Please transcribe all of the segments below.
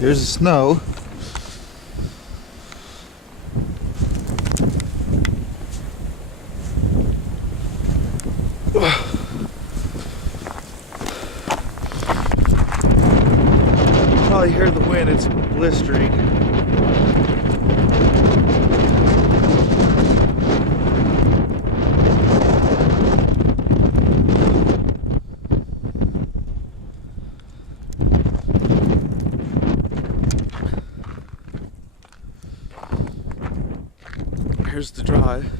Here's the snow. Probably hear the wind, it's blistering. Here's the drive.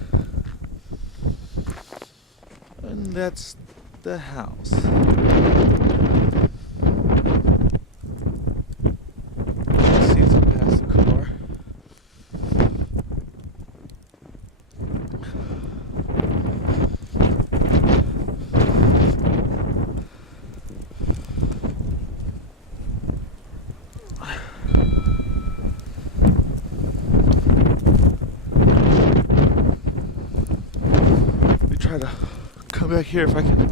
And that's the house. Seats up past the car. Let me try to come back here if I can.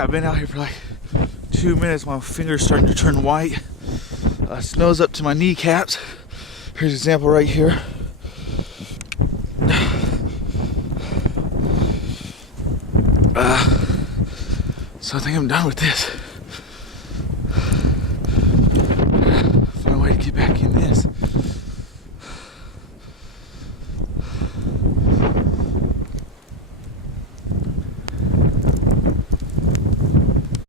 I've been out here for like 2 minutes. My finger's starting to turn white. Snow's up to my kneecaps. Here's an example right here. So I think I'm done with this.